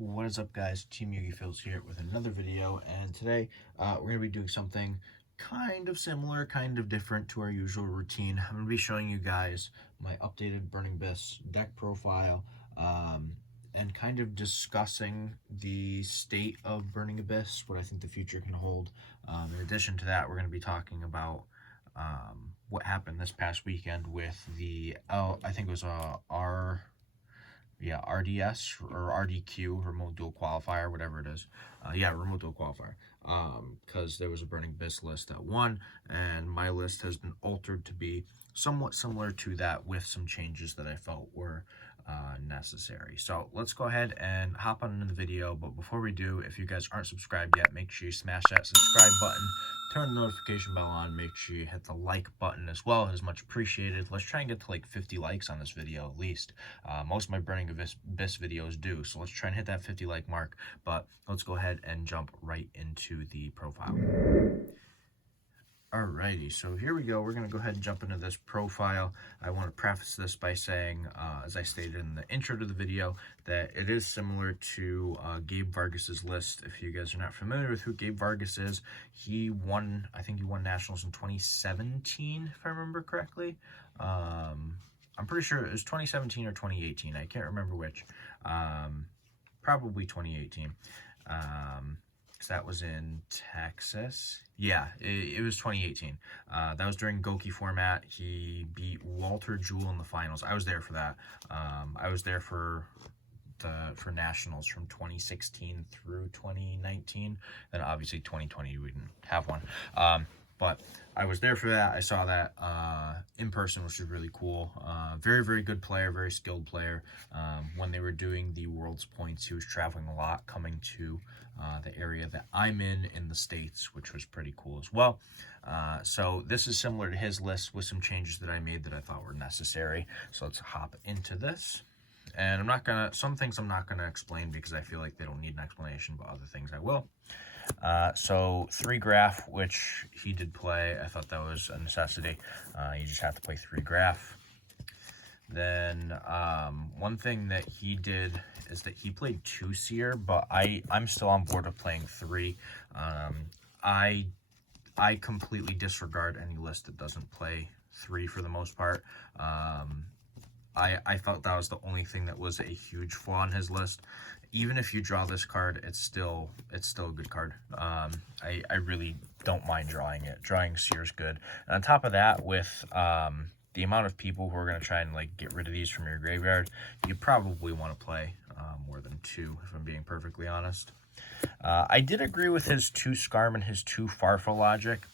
What is up, guys? Team Yugi Fills here with another video, and today we're going to be doing something kind of similar, kind of different to our usual routine. I'm going to be showing you guys my updated Burning Abyss deck profile, and kind of discussing the state of Burning Abyss, what I think the future can hold. In addition to that, we're going to be talking about what happened this past weekend with the, I think it was RDS or RDQ, remote dual qualifier, whatever it is. Remote dual qualifier. Because there was a Burning Abyss list that won, and my list has been altered to be somewhat similar to that with some changes that I felt were necessary. So let's go ahead and hop on into the video. But before we do, if you guys aren't subscribed yet, make sure you smash that subscribe button, turn the notification bell on, make sure you hit the like button as well. It is much appreciated. Let's try and get to like 50 likes on this video at least. Most of my Burning Abyss videos do, so let's try and hit that 50 like mark. But let's go ahead and jump right into the profile. Alrighty, so here we go. We're going to go ahead and jump into this profile. I want to preface this by saying, as I stated in the intro to the video, that it is similar to Gabe Vargas's list. If you guys are not familiar with who Gabe Vargas is, he won, I think he won Nationals in 2017, if I remember correctly. I'm pretty sure it was 2017 or 2018. I can't remember which. Probably 2018. Because that was in Texas. Yeah, it was 2018. That was during Goki format. He beat Walter Jewell in the finals. I was there for that. I was there for Nationals from 2016 through 2019. Then obviously 2020 we didn't have one. But I was there for that. I saw that in person, which was really cool. Very, very good player, very skilled player. When they were doing the World's Points, he was traveling a lot, coming to the area that I'm in the States, which was pretty cool as well. So this is similar to his list with some changes that I made that I thought were necessary. So let's hop into this. And some things I'm not gonna explain because I feel like they don't need an explanation, but other things I will. So 3 graph, which he did play. I thought that was a necessity. You just have to play 3 graph. Then one thing that he did is that he played 2 seer, but I'm still on board with playing 3. I completely disregard any list that doesn't play 3 for the most part. I felt that was the only thing that was a huge flaw in his list. Even if you draw this card, it's still a good card. I really don't mind drawing it. Drawing Seer's good. And on top of that, with the amount of people who are going to try and like get rid of these from your graveyard, you probably want to play more than 2, if I'm being perfectly honest. I did agree with his 2 Scarm and his 2 Farfa logic.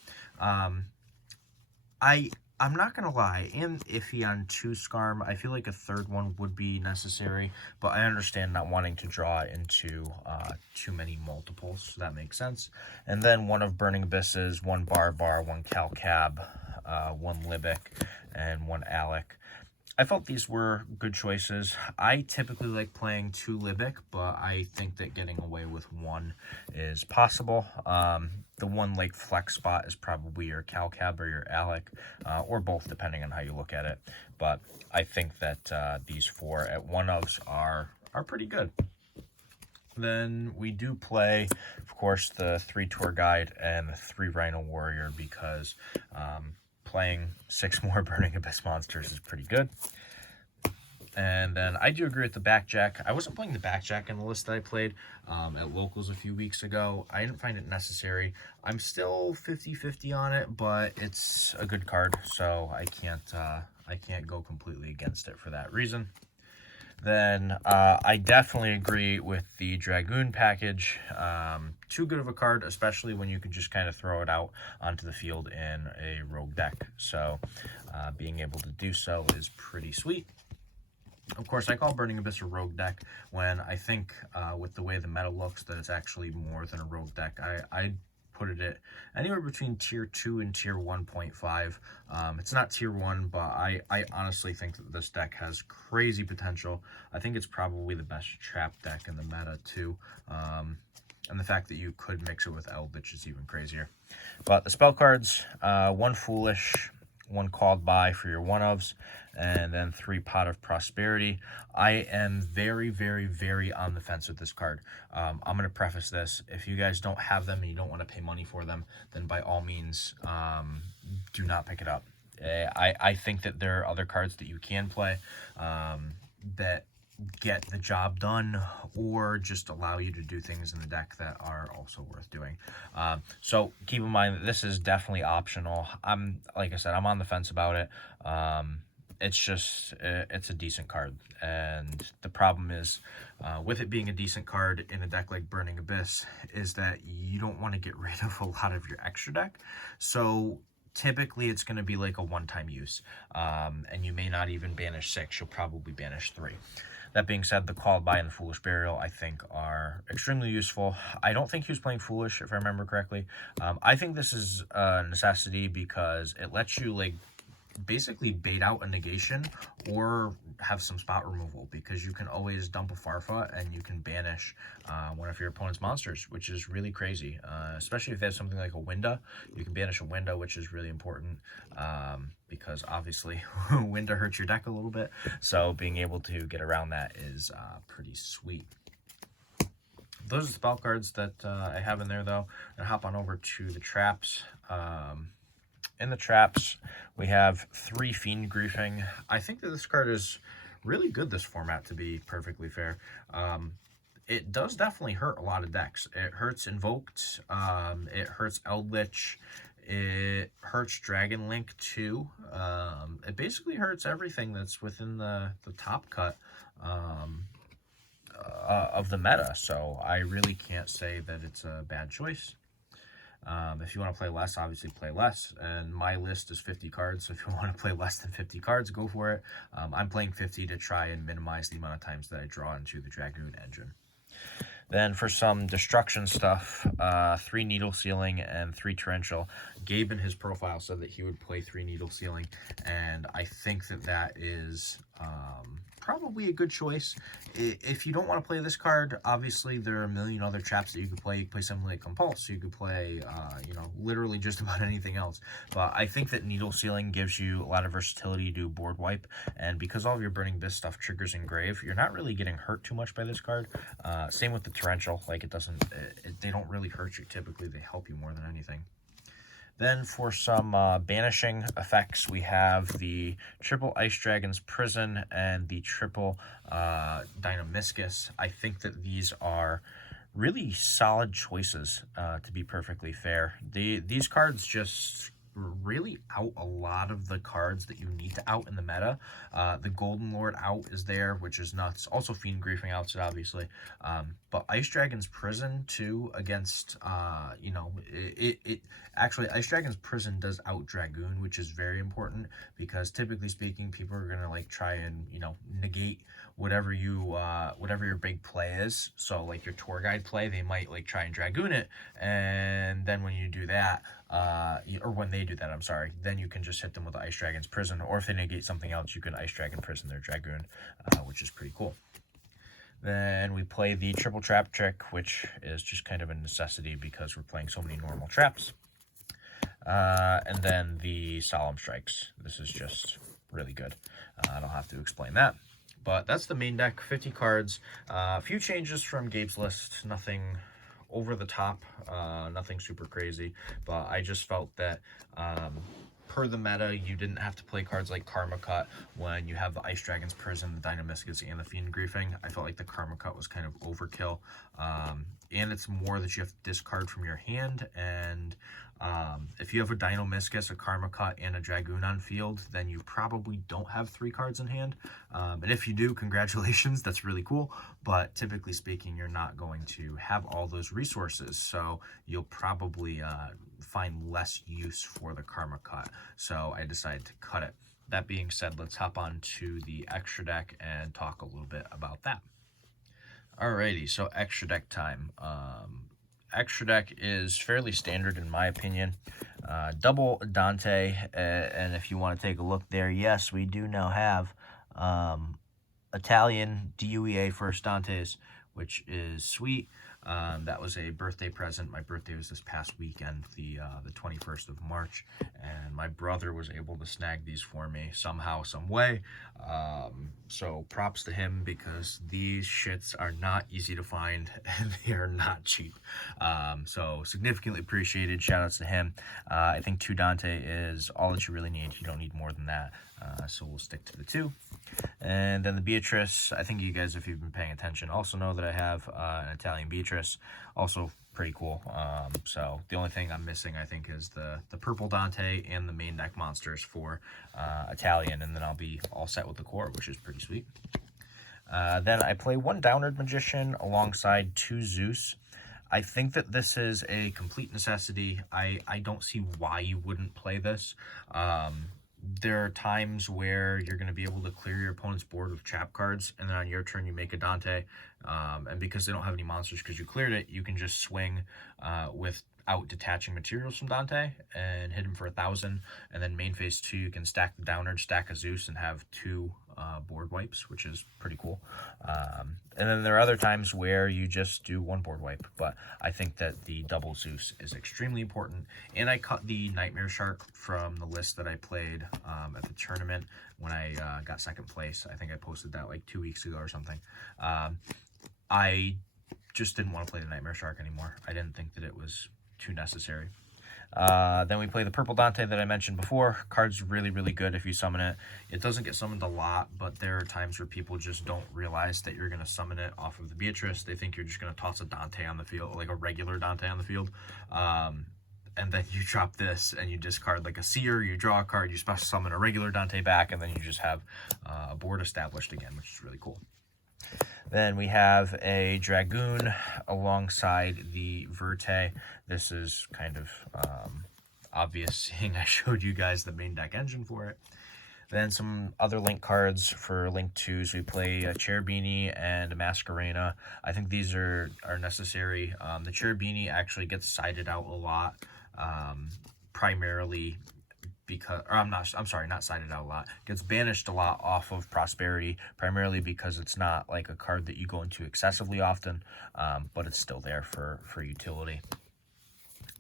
I'm not going to lie, I am iffy on 2 Scarm. I feel like a 3rd one would be necessary, but I understand not wanting to draw into too many multiples, so that makes sense. And then one of Burning Abyss's, 1 Barbar, 1 Calcab, 1 Libic, and 1 Alec. I felt these were good choices. I typically like playing 2 Libic, but I think that getting away with 1 is possible. The one like flex spot is probably your Calcab or your Alec, or both, depending on how you look at it. But I think that these 4 at 1-ofs are pretty good. Then we do play, of course, the 3 Tour Guide and the 3 Rhino Warrior because playing 6 more Burning Abyss monsters is pretty good. And then I do agree with the Backjack. I wasn't playing the Backjack in the list that I played at Locals a few weeks ago. I didn't find it necessary. I'm still 50-50 on it, but it's a good card, so I can't go completely against it for that reason. Then I definitely agree with the Dragoon package. Too good of a card, especially when you can just kind of throw it out onto the field in a rogue deck. So being able to do so is pretty sweet. Of course, I call Burning Abyss a rogue deck when I think with the way the meta looks that it's actually more than a rogue deck. I put it at anywhere between tier 2 and tier 1.5. It's not tier 1, but I honestly think that this deck has crazy potential. I think it's probably the best trap deck in the meta too. And the fact that you could mix it with Eldritch is even crazier. But the spell cards, 1 Foolish, 1 Called By for your 1-ofs, and then 3 Pot of Prosperity. I am very, very, very on the fence with this card. I'm going to preface this. If you guys don't have them and you don't want to pay money for them, then by all means, do not pick it up. I think that there are other cards that you can play that get the job done or just allow you to do things in the deck that are also worth doing. So keep in mind that this is definitely optional. Like I said, I'm on the fence about it. It's just, it's a decent card. And the problem is, with it being a decent card in a deck like Burning Abyss, is that you don't want to get rid of a lot of your extra deck. So typically it's going to be like a one-time use. And you may not even banish 6, you'll probably banish 3. That being said, the Called By and the Foolish Burial, I think, are extremely useful. I don't think he was playing Foolish, if I remember correctly. I think this is a necessity because it lets you, like, basically bait out a negation or have some spot removal, because you can always dump a Farfa and you can banish one of your opponent's monsters, which is really crazy. Especially if they have something like a Winda. You can banish a Winda, which is really important because obviously Winda hurts your deck a little bit. So being able to get around that is pretty sweet. Those are the spell cards that I have in there, though. And hop on over to the traps. In the traps, we have 3 Fiend Griefing. I think that this card is really good this format, to be perfectly fair. It does definitely hurt a lot of decks. It hurts Invoked, it hurts Eldritch, it hurts Dragon Link too. It basically hurts everything that's within the top cut of the meta, so I really can't say that it's a bad choice. If you want to play less, obviously play less. And my list is 50 cards, so if you want to play less than 50 cards, go for it. I'm playing 50 to try and minimize the amount of times that I draw into the Dragoon engine. Then for some destruction stuff, 3 Needle Sealing and 3 Torrential. Gabe in his profile said that he would play 3 Needle Sealing, and I think that that is probably a good choice. If you don't want to play this card, obviously there are a million other traps that you could play. You could play something like Compulse, you could play, you know, literally just about anything else. But I think that Needle Sealing gives you a lot of versatility to do board wipe, and because all of your Burning Abyss stuff triggers Engrave, you're not really getting hurt too much by this card. Same with the Torrential, like it doesn't, they don't really hurt you typically, they help you more than anything. Then for some banishing effects, we have the triple Ice Dragon's Prison and the triple Dynamiscus. I think that these are really solid choices, to be perfectly fair. These cards just really out a lot of the cards that you need to out in the meta. The Golden Lord out is there, which is nuts. Also Fiend Griefing outs it, obviously. But Ice Dragon's Prison, too, against, you know, actually, Ice Dragon's Prison does out Dragoon, which is very important, because typically speaking, people are going to, like, try and, you know, negate whatever your big play is. So, like, your tour guide play, they might, like, try and Dragoon it, and then when you do that, or when they do that, I'm sorry, then you can just hit them with the Ice Dragon's Prison, or if they negate something else, you can Ice Dragon Prison their Dragoon, which is pretty cool. Then we play the triple trap trick, which is just kind of a necessity because we're playing so many normal traps. And then the Solemn Strikes. This is just really good. I don't have to explain that. But that's the main deck, 50 cards. A few changes from Gabe's list, nothing over the top, nothing super crazy. But I just felt that per the meta, you didn't have to play cards like Karma Cut when you have the Ice Dragon's Prison, the Dynamiscus, and the Fiend Griefing. I felt like the Karma Cut was kind of overkill. And it's more that you have to discard from your hand, and if you have a Dynamiscus, a Karma Cut, and a Dragoon on field, then you probably don't have 3 cards in hand. And if you do, congratulations, that's really cool. But typically speaking, you're not going to have all those resources, so you'll probably find less use for the Karma Cut. So I decided to cut it. That being said, let's hop on to the extra deck and talk a little bit about that. Alrighty, so extra deck time. Extra deck is fairly standard in my opinion. Double Dante, and if you want to take a look there, yes, we do now have Italian DUEA first Dantes, which is sweet. That was a birthday present. My birthday was this past weekend, the 21st of March, and my brother was able to snag these for me somehow, some way. So props to him, because these shits are not easy to find and they are not cheap. So significantly appreciated. Shout outs to him. I think 2 Dante is all that you really need. You don't need more than that. So we'll stick to the 2. And then the Beatrice, I think you guys, if you've been paying attention, also know that I have an Italian Beatrice, also pretty cool. So the only thing I'm missing, I think, is the purple Dante and the main deck monsters for Italian, and then I'll be all set with the core, which is pretty sweet. Then I play 1 Downward Magician alongside 2 Zeus. I think that this is a complete necessity. I don't see why you wouldn't play this. There are times where you're going to be able to clear your opponent's board with trap cards, and then on your turn you make a Dante, and because they don't have any monsters because you cleared it, you can just swing without detaching materials from Dante and hit him for 1,000, and then main phase 2 you can stack the Downward, stack a Zeus, and have 2 board wipes, which is pretty cool. And then there are other times where you just do 1 board wipe, but I think that the double Zeus is extremely important. And I cut the Nightmare Shark from the list that I played at the tournament when I got 2nd place. I think I posted that like 2 weeks ago or something. I just didn't want to play the Nightmare Shark anymore. I didn't think that it was too necessary. Then we play the purple Dante that I mentioned before. Card's really, really good if you summon it. It doesn't get summoned a lot, but there are times where people just don't realize that you're going to summon it off of the Beatrice. They think you're just going to toss a Dante on the field, like a regular Dante on the field. And then you drop this and you discard like a Seer, you draw a card, you special summon a regular Dante back, and then you just have a board established again, which is really cool. Then we have a Dragoon alongside the Verte. This is kind of obvious, seeing I showed you guys the main deck engine for it. Then some other Link cards for Link 2s. We play a Cherubini and a Masquerena. I think these are necessary. The Cherubini actually gets sided out a lot, primarily because, or I'm sorry, not sided out a lot, gets banished a lot off of Prosperity, primarily because it's not like a card that you go into excessively often, but it's still there for utility.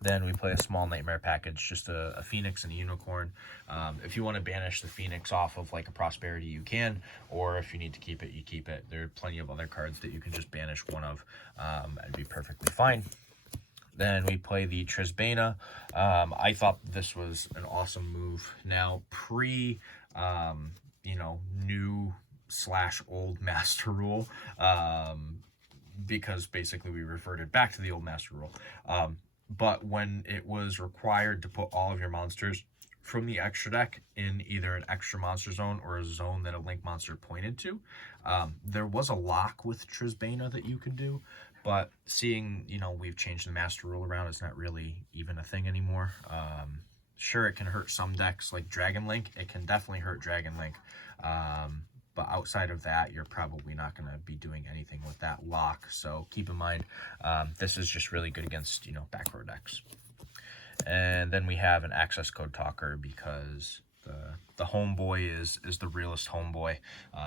Then we play a small Nightmare package, just a Phoenix and a Unicorn. If you want to banish the Phoenix off of like a Prosperity, you can, or if you need to keep it, you keep it. There are plenty of other cards that you can just banish one of and be perfectly fine. Then we play the Trisbana. I thought this was an awesome move. Now, new/old Master Rule, because basically we reverted back to the old Master Rule. But when it was required to put all of your monsters from the extra deck in either an extra monster zone or a zone that a Link monster pointed to, there was a lock with Trisbana that you could do. But seeing, we've changed the Master Rule around, it's not really even a thing anymore. Sure, it can hurt some decks like Dragon Link. It can definitely hurt Dragon Link. But outside of that, you're probably not going to be doing anything with that lock. So keep in mind, this is just really good against, back row decks. And then we have an access code talker, because the homeboy is the realest homeboy.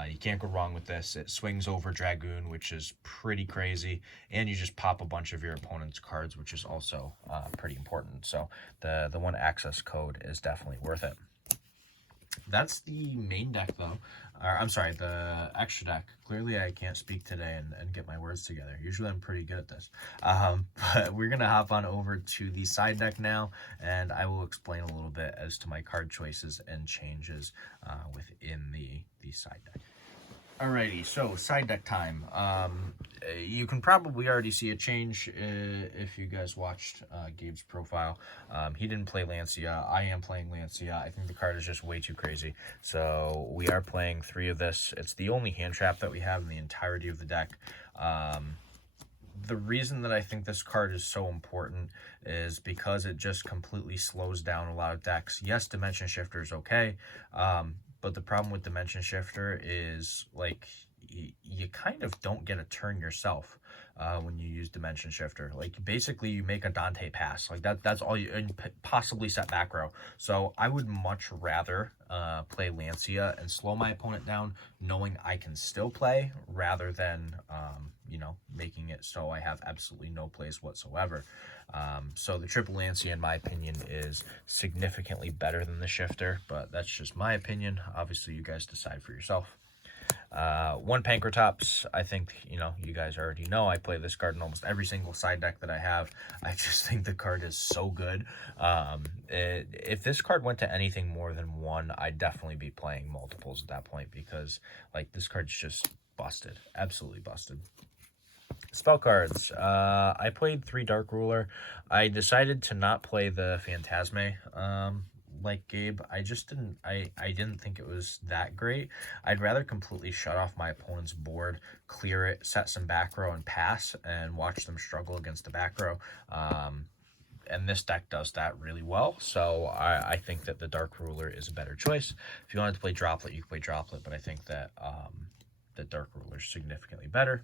You can't go wrong with this. It swings over Dragoon, which is pretty crazy, and you just pop a bunch of your opponent's cards, which is also pretty important. So the 1 access code is definitely worth it. That's the main deck, though. I'm sorry, the extra deck. Clearly, I can't speak today and get my words together. Usually, I'm pretty good at this. But we're going to hop on over to the side deck now, and I will explain a little bit as to my card choices and changes within the side deck. Alrighty, so side deck time. You can probably already see a change if you guys watched Gabe's profile. He didn't play Lancia. I am playing Lancia. I think the card is just way too crazy. So we are playing 3 of this. It's the only hand trap that we have in the entirety of the deck. The reason that I think this card is so important is because it just completely slows down a lot of decks. Yes, Dimension Shifter is okay. But the problem with Dimension Shifter is, like, you kind of don't get a turn yourself when you use Dimension Shifter. Like, basically, you make a Dante pass. Like, that's all you, and possibly set back row. So I would much rather play Lancia and slow my opponent down, knowing I can still play, rather than, you know, making it so I have absolutely no plays whatsoever. So the triple Lancia, in my opinion, is significantly better than the Shifter, but that's just my opinion. Obviously, you guys decide for yourself. One Pankratops, I think, you know, you guys already know I play this card in almost every single side deck that I have. I just think the card is so good. If this card went to anything more than one, I'd definitely be playing multiples at that point, because, like, this card's just busted. Absolutely busted. Spell cards. I played 3 Dark Ruler. I decided to not play the Phantasme, like Gabe. I just didn't, I didn't think it was that great. I'd rather completely shut off my opponent's board, clear it, set some back row, and pass, and watch them struggle against the back row. And this deck does that really well, so I think that the Dark Ruler is a better choice. If you wanted to play Droplet, you could play Droplet, but I think that the Dark Ruler is significantly better.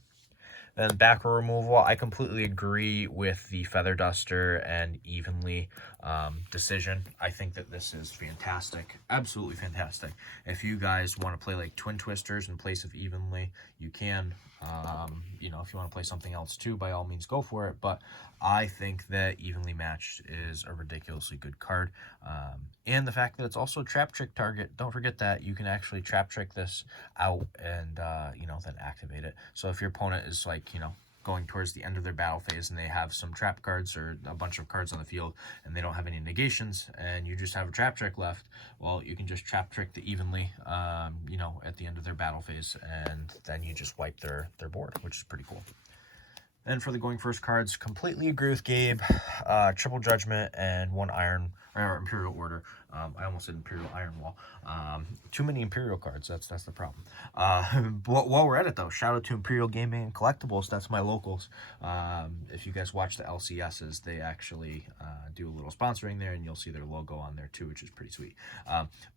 Then back row removal, I completely agree with the Feather Duster and Evenly decision. I think that this is fantastic, absolutely fantastic. If you guys want to play like Twin Twisters in place of Evenly, you can. You know, if you want to play something else too, by all means, go for it. But I think that Evenly Matched is a ridiculously good card. And the fact that it's also a Trap Trick target, don't forget that. You can actually Trap Trick this out and, you know, then activate it. So if your opponent is, like, you know, going towards the end of their battle phase and they have some trap cards or a bunch of cards on the field and they don't have any negations and you just have a Trap Trick left, well, you can just Trap Trick the Evenly, you know, at the end of their battle phase, and then you just wipe their board, which is pretty cool. And for the going first cards, completely agree with Gabe. Triple Judgment and 1 Iron or Imperial Order. I almost said Imperial Iron Wall. Too many Imperial cards. That's the problem. While we're at it, though, shout out to Imperial Gaming and Collectibles. That's my locals. If you guys watch the LCSs, they actually do a little sponsoring there, and you'll see their logo on there too, which is pretty sweet.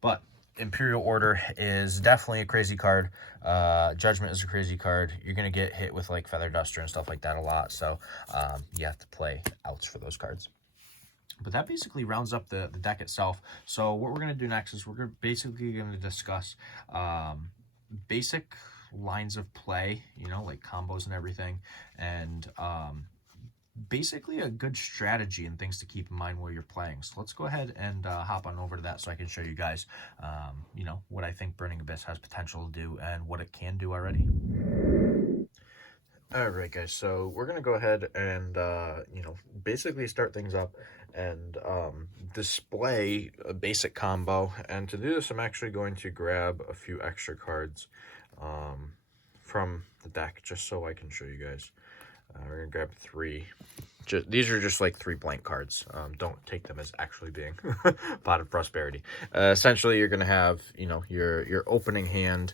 But Imperial Order is definitely a crazy card. Judgment is a crazy card. You're going to get hit with like Feather Duster and stuff like that a lot, so you have to play outs for those cards. But that basically rounds up the deck itself. So what we're going to do next is we're basically going to discuss basic lines of play, you know, like combos and everything, and basically a good strategy and things to keep in mind while you're playing. So let's go ahead and hop on over to that so I can show you guys, you know, what I think Burning Abyss has potential to do and what it can do already. All right, guys, so we're going to go ahead and, you know, basically start things up and display a basic combo. And to do this, I'm actually going to grab a few extra cards from the deck just so I can show you guys. We're going to grab 3. These are just like 3 blank cards. Don't take them as actually being Pot of Prosperity. Essentially, you're going to have, you know, your opening hand,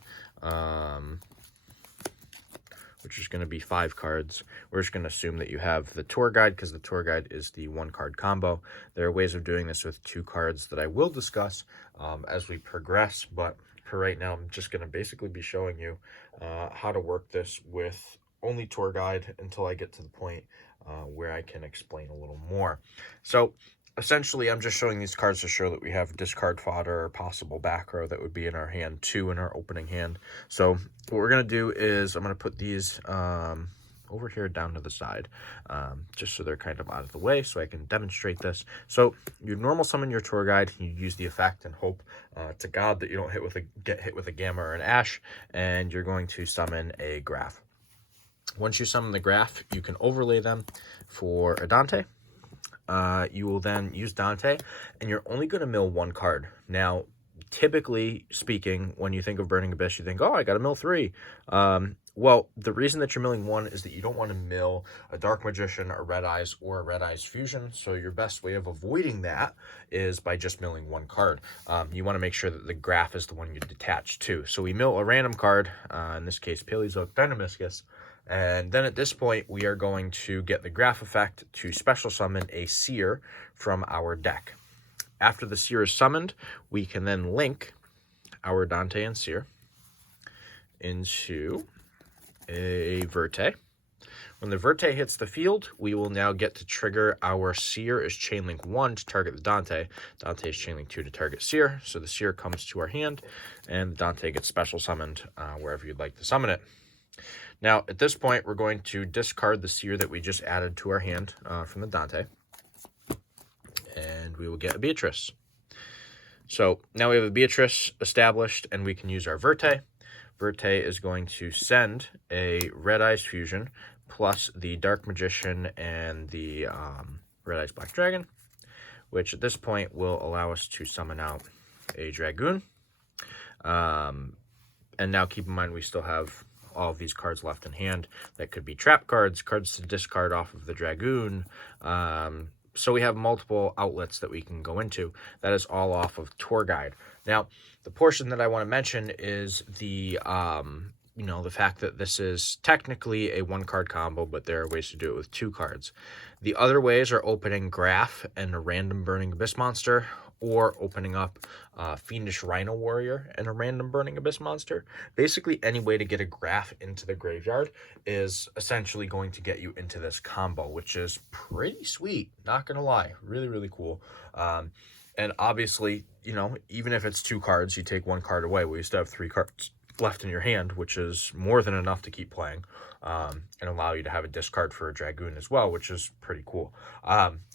which is going to be 5 cards. We're just going to assume that you have the Tour Guide, because the Tour Guide is the 1-card combo. There are ways of doing this with 2 cards that I will discuss as we progress, but for right now, I'm just going to basically be showing you how to work this with only Tour Guide until I get to the point where I can explain a little more. So essentially, I'm just showing these cards to show that we have discard fodder or possible back row that would be in our hand 2 in our opening hand. So what we're going to do is I'm going to put these over here down to the side, just so they're kind of out of the way so I can demonstrate this. So you normal summon your Tour Guide, you use the effect and hope to God that you don't get hit with a Gamma or an Ash, and you're going to summon a Graph. Once you summon the Graph, you can overlay them for a Dante. You will then use Dante, and you're only going to mill 1 card. Now, typically speaking, when you think of Burning Abyss, you think, oh, I got to mill 3. Well, the reason that you're milling 1 is that you don't want to mill a Dark Magician, a Red Eyes, or a Red Eyes Fusion. So your best way of avoiding that is by just milling 1 card. You want to make sure that the Graph is the one you detach to. So we mill a random card, in this case, Paleozoic Dynamiscus. And then at this point, we are going to get the Graph effect to special summon a Seer from our deck. After the Seer is summoned, we can then link our Dante and Seer into a Verte. When the Verte hits the field, we will now get to trigger our Seer as Chainlink 1 to target the Dante. Dante is Chainlink 2 to target Seer, so the Seer comes to our hand, and the Dante gets special summoned wherever you'd like to summon it. Now, at this point, we're going to discard the Seer that we just added to our hand from the Dante, and we will get a Beatrice. So now we have a Beatrice established, and we can use our Verte. Verte is going to send a Red Eyes Fusion plus the Dark Magician and the Red Eyes Black Dragon, which at this point will allow us to summon out a Dragoon. And now keep in mind we still have all of these cards left in hand. That could be trap cards, cards to discard off of the Dragoon. So we have multiple outlets that we can go into. That is all off of Tour Guide. Now, the portion that I want to mention is the the fact that this is technically a one-card combo, but there are ways to do it with 2 cards. The other ways are opening Graph and a random Burning Abyss monster, or opening up Fiendish Rhino Warrior and a random Burning Abyss monster. Basically, any way to get a Graph into the graveyard is essentially going to get you into this combo, which is pretty sweet, not gonna lie. Really, really cool. And obviously, even if it's 2 cards, you take 1 card away. We still have 3 cards left in your hand, which is more than enough to keep playing, and allow you to have a discard for a Dragoon as well, which is pretty cool.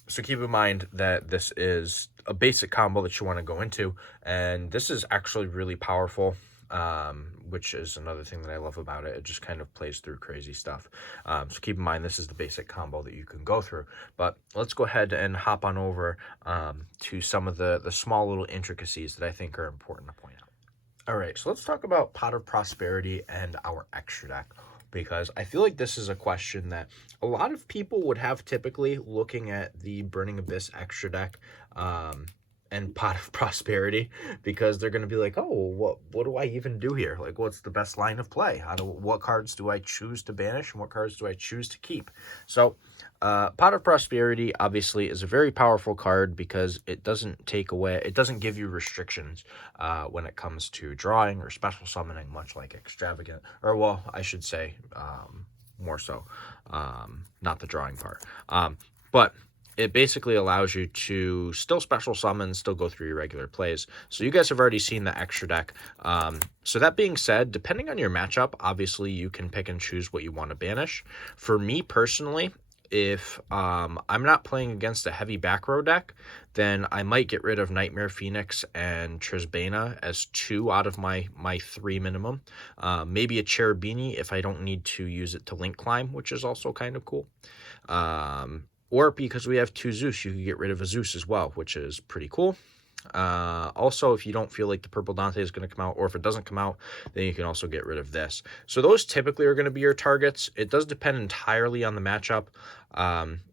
So keep in mind that this is a basic combo that you want to go into, and this is actually really powerful, which is another thing that I love about it. It just kind of plays through crazy stuff. So keep in mind this is the basic combo that you can go through. But let's go ahead and hop on over to some of the small little intricacies that I think are important to point out. All right, so let's talk about Pot of Prosperity and our extra deck, because I feel like this is a question that a lot of people would have typically looking at the Burning Abyss extra deck and Pot of Prosperity, because they're going to be like, oh, what do I even do here? Like, what's the best line of play? What cards do I choose to banish, and what cards do I choose to keep? So Pot of Prosperity obviously is a very powerful card because it doesn't give you restrictions when it comes to drawing or special summoning, much like Extravagant, or well, I should say more so, not the drawing part. But it basically allows you to still special summon, still go through your regular plays. So you guys have already seen the extra deck. So that being said, depending on your matchup, obviously you can pick and choose what you want to banish. For me personally, if I'm not playing against a heavy back row deck, then I might get rid of Nightmare Phoenix and Trisbana as 2 out of my 3 minimum. Maybe a Cherubini if I don't need to use it to link climb, which is also kind of cool. Or because we have 2 Zeus, you can get rid of a Zeus as well, which is pretty cool. Also, if you don't feel like the purple Dante is going to come out, or if it doesn't come out, then you can also get rid of this. So those typically are going to be your targets. It does depend entirely on the matchup.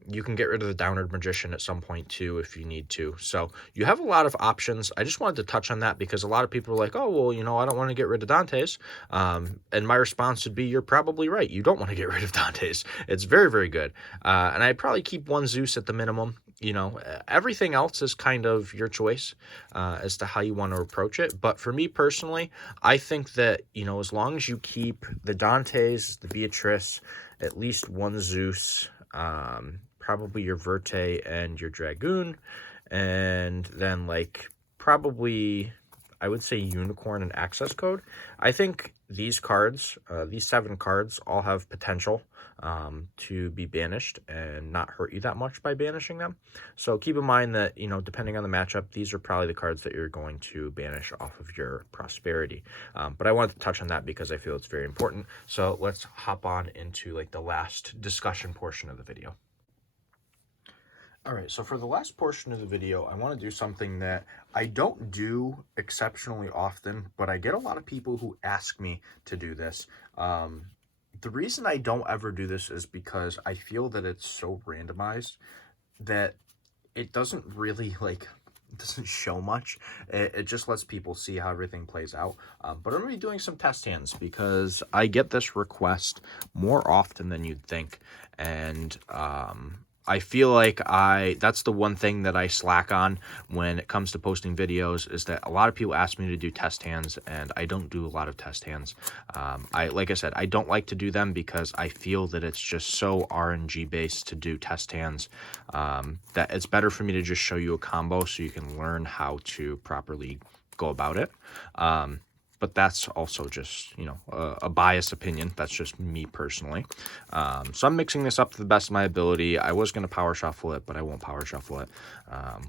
You can get rid of the Downward Magician at some point too if you need to. So you have a lot of options. I just wanted to touch on that because a lot of people are like, oh, well, I don't want to get rid of Dante's. And my response would be, you're probably right. You don't want to get rid of Dante's. It's very, very good. And I'd probably keep 1 Zeus at the minimum. Everything else is kind of your choice as to how you want to approach it. But for me personally, I think that, as long as you keep the Dantes, the Beatrice, at least 1 Zeus, probably your Verte and your Dragoon, and then probably I would say Unicorn and Access Code. I think these cards, these 7 cards, all have potential to be banished and not hurt you that much by banishing them. So keep in mind that, depending on the matchup, these are probably the cards that you're going to banish off of your Prosperity. But I wanted to touch on that because I feel it's very important. So let's hop on into the last discussion portion of the video. All right, so for the last portion of the video, I want to do something that I don't do exceptionally often, but I get a lot of people who ask me to do this. The reason I don't ever do this is because I feel that it's so randomized that it doesn't really, it doesn't show much. It just lets people see how everything plays out. But I'm going to be doing some test hands because I get this request more often than you'd think. And I feel like that's the one thing that I slack on when it comes to posting videos, is that a lot of people ask me to do test hands, and I don't do a lot of test hands. Like I said, I don't like to do them because I feel that it's just so RNG based to do test hands, that it's better for me to just show you a combo so you can learn how to properly go about it. But that's also just, you know, a biased opinion. That's just me personally. So I'm mixing this up to the best of my ability. I was going to power shuffle it, but I won't power shuffle it.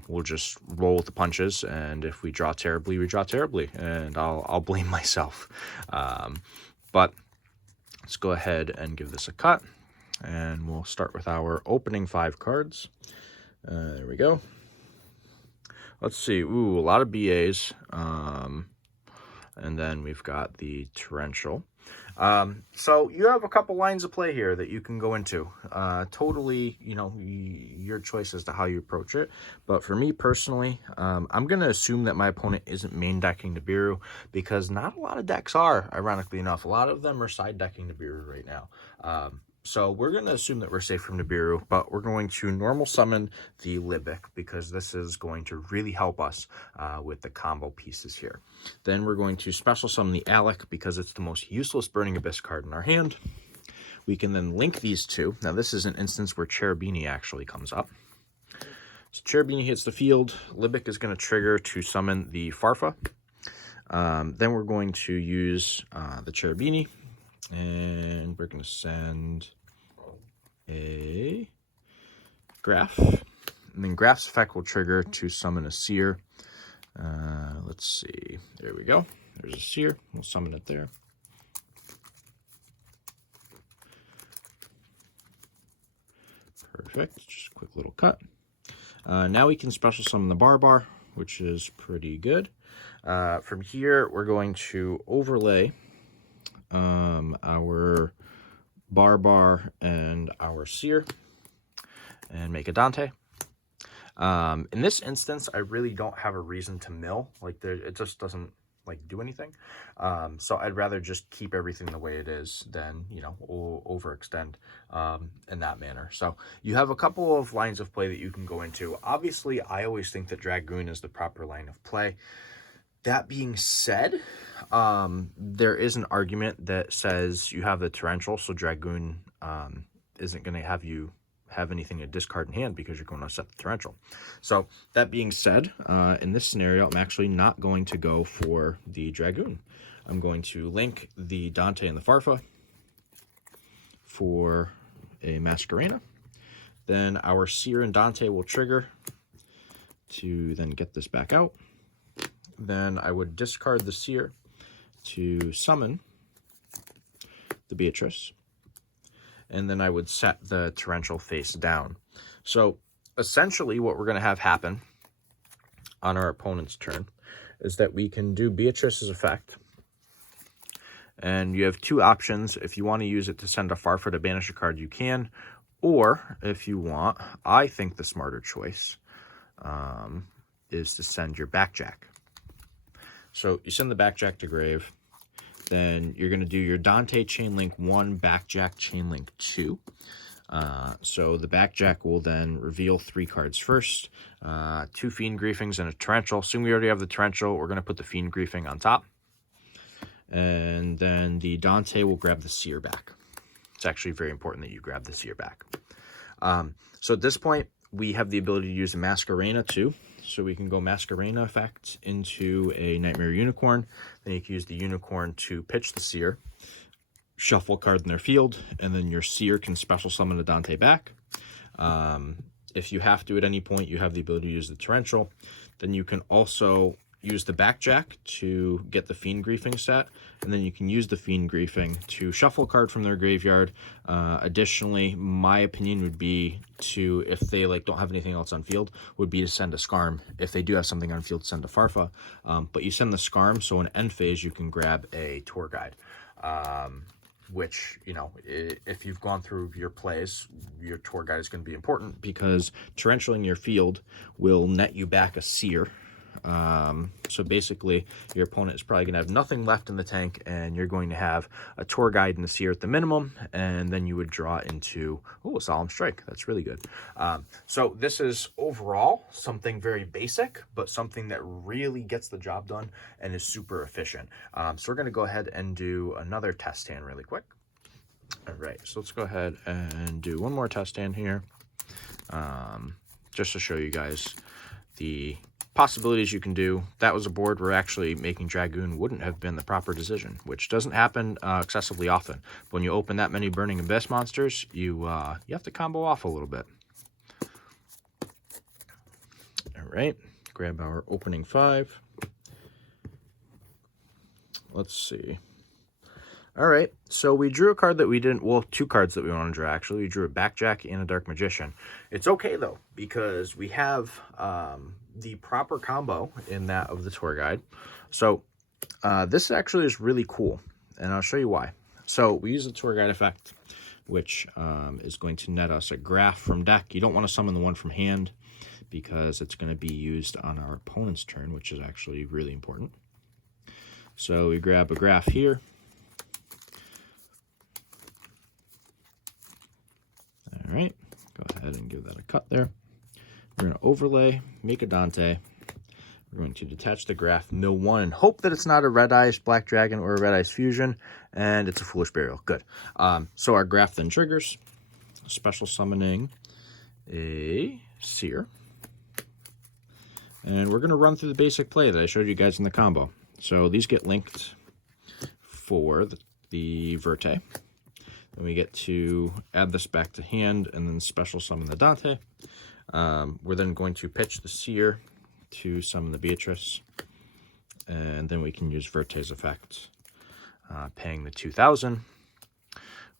We'll just roll with the punches, and if we draw terribly, we draw terribly, and I'll blame myself. But let's go ahead and give this a cut, and we'll start with our opening 5 cards. There we go. Let's see. Ooh, a lot of BAs. And then we've got the torrential. So you have a couple lines of play here that you can go into. Totally, you know, your choice as to how you approach it. But for me personally, I'm going to assume that my opponent isn't main decking Nibiru, because not a lot of decks are, ironically enough. A lot of them are side decking Nibiru right now. So we're going to assume that we're safe from Nibiru, but we're going to normal summon the Libic, because this is going to really help us with the combo pieces here. Then we're going to special summon the Alec, because it's the most useless Burning Abyss card in our hand. We can then link these two. Now this is an instance where Cherubini actually comes up. So Cherubini hits the field. Libic is going to trigger to summon the Farfa. Then we're going to use the Cherubini, and we're going to send a Graph, and then Graph's effect will trigger to summon a Seer. Let's see, there we go, there's a Seer, we'll summon it there. Perfect, just a quick little cut. Now we can special summon the Barbar, which is pretty good. From here, we're going to overlay our Barbar and our Seer and make a Dante. In this instance, I really don't have a reason to mill. Like, it just doesn't like do anything. So I'd rather just keep everything the way it is than, you know, overextend in that manner. So you have a couple of lines of play that you can go into. Obviously, I always think that Dragoon is the proper line of play. That being said, there is an argument that says you have the torrential, so Dragoon isn't going to have you have anything to discard in hand because you're going to set the torrential. So that being said, in this scenario, I'm actually not going to go for the Dragoon. I'm going to link the Dante and the Farfa for a Masquerena. Then our Seer and Dante will trigger to then get this back out. Then I would discard the Seer to summon the Beatrice. And then I would set the torrential face down. So essentially what we're going to have happen on our opponent's turn is that we can do Beatrice's effect. And you have 2 options. If you want to use it to send a Farfa to banish a card, you can. Or if you want, I think the smarter choice is to send your Backjack. So you send the Backjack to grave. Then you're going to do your Dante Chainlink 1, Backjack Chainlink 2. So the Backjack will then reveal 3 cards first. 2 Fiend Griefings and a Torrential. Assume we already have the Torrential. We're going to put the Fiend Griefing on top. And then the Dante will grab the Seer back. It's actually very important that you grab the Seer back. So at this point, we have the ability to use the Masquerena too. So we can go Masquerena effect into a Nightmare Unicorn. Then you can use the Unicorn to pitch the Seer, shuffle a card in their field, and then your Seer can special summon a Dante back. If you have to at any point, you have the ability to use the Torrential. Then you can also use the Backjack to get the Fiend Griefing set, and then you can use the Fiend Griefing to shuffle a card from their graveyard. Additionally, my opinion would be to, if they don't have anything else on field, would be to send a Scarm. If they do have something on field, send a Farfa. But you send the Scarm, so in end phase you can grab a Tour Guide. Which, you know, if you've gone through your plays, your Tour Guide is going to be important because torrentialing your field will net you back a Seer. So basically, your opponent is probably going to have nothing left in the tank, and you're going to have a Tour Guide and a Seer at the minimum, and then you would draw into, oh, a Solemn Strike. That's really good. So this is overall something very basic, but something that really gets the job done and is super efficient. So we're going to go ahead and do another test hand really quick. All right, so let's go ahead and do one more test hand here, just to show you guys the possibilities you can do. That was a board where actually making Dragoon wouldn't have been the proper decision, which doesn't happen excessively often. When you open that many Burning Abyss monsters, you have to combo off a little bit. All right, grab our opening 5. Let's see. All right, so we drew a card that we didn't, well, 2 cards that we want to draw, actually. We drew a Backjack and a Dark Magician. It's okay, though, because we have the proper combo in that of the Tour Guide. So this actually is really cool, and I'll show you why. So we use the Tour Guide effect, which is going to net us a graph from deck. You don't want to summon the one from hand, because it's going to be used on our opponent's turn, which is actually really important. So we grab a graph here. All right, go ahead and give that a cut there. We're going to overlay, make a Dante. We're going to detach the graph, mill 1, and hope that it's not a Red Eyes Black Dragon or a Red Eyes Fusion, and it's a Foolish Burial. Good. So our graph then triggers, special summoning a Seer. And we're going to run through the basic play that I showed you guys in the combo. So these get linked for the Verte. Then we get to add this back to hand and then special summon the Dante. We're then going to pitch the Seer to summon the Beatrice. And then we can use Verte's effect, paying the 2,000,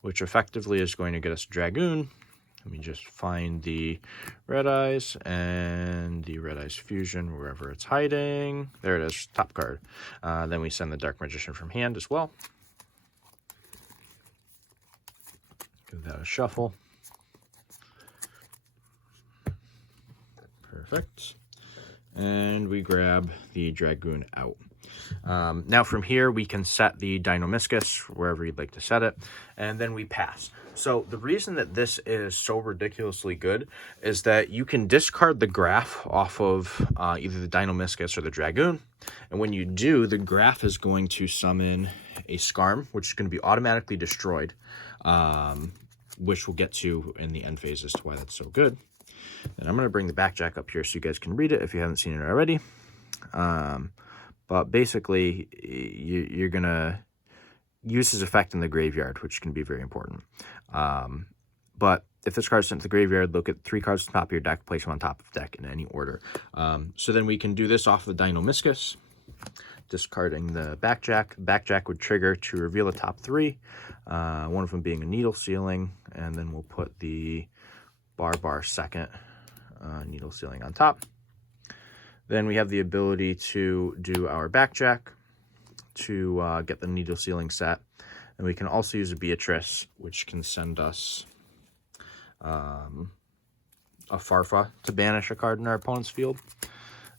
which effectively is going to get us Dragoon. Let me just find the Red Eyes and the Red Eyes Fusion wherever it's hiding. There it is, top card. Then we send the Dark Magician from hand as well. Give that a shuffle. Perfect. And we grab the Dragoon out. Now from here, we can set the Deinonymiscus wherever you'd like to set it, and then we pass. So the reason that this is so ridiculously good is that you can discard the graph off of either the Deinonymiscus or the Dragoon, and when you do, the graph is going to summon a Scarm, which is going to be automatically destroyed, which we'll get to in the end phase as to why that's so good. And I'm going to bring the Backjack up here so you guys can read it if you haven't seen it already. But basically, you're going to use his effect in the graveyard, which can be very important. But if this card's sent to the graveyard, look at 3 cards at the top of your deck, place them on top of the deck in any order. So then we can do this off the Deinonymiscus, discarding the Backjack. Backjack would trigger to reveal the top 3, one of them being a Needle Sealing, and then we'll put the Barbar second Needle Sealing on top. Then we have the ability to do our Backjack to get the Needle Sealing set. And we can also use a Beatrice, which can send us a Farfa to banish a card in our opponent's field.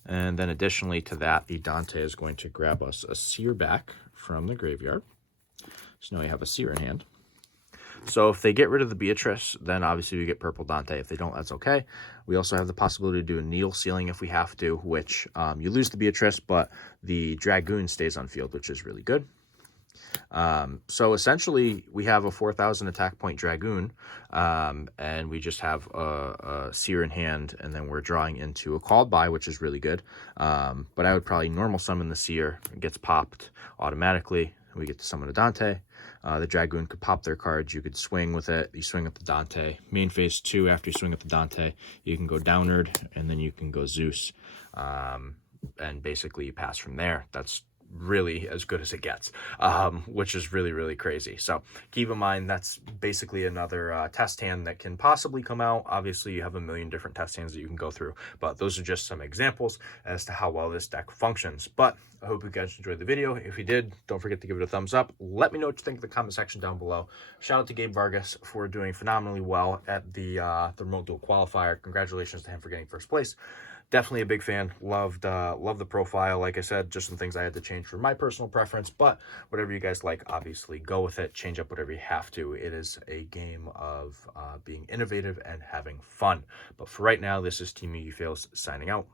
And then additionally to that, the Dante is going to grab us a Seer back from the graveyard. So now we have a Seer in hand. So if they get rid of the Beatrice, then obviously we get Purple Dante. If they don't, that's okay. We also have the possibility to do a Needle Sealing if we have to, which you lose the Beatrice, but the Dragoon stays on field, which is really good. So essentially, we have a 4,000 attack point Dragoon, and we just have a Seer in hand, and then we're drawing into a Called By, which is really good. But I would probably normal summon the Seer. It gets popped automatically. We get to summon a Dante. The Dragoon could pop their cards. You could swing with it. You swing at the Dante. Main phase 2, after you swing at the Dante, you can go downward, and then you can go Zeus. And basically, you pass from there. That's really as good as it gets, which is really, really crazy. So keep in mind, that's basically another test hand that can possibly come out. Obviously, you have a million different test hands that you can go through, but those are just some examples as to how well this deck functions. But I hope you guys enjoyed the video. If you did, don't forget to give it a thumbs up. Let me know what you think in the comment section down below. Shout out to Gabe Vargas for doing phenomenally well at the remote duel qualifier. Congratulations to him for getting first place. definitely a big fan. Loved the profile. Like I said, just some things I had to change for my personal preference, but whatever you guys like, obviously go with it. Change up whatever you have to. It is a game of being innovative and having fun. But for right now, this is Team Yugi Fails signing out.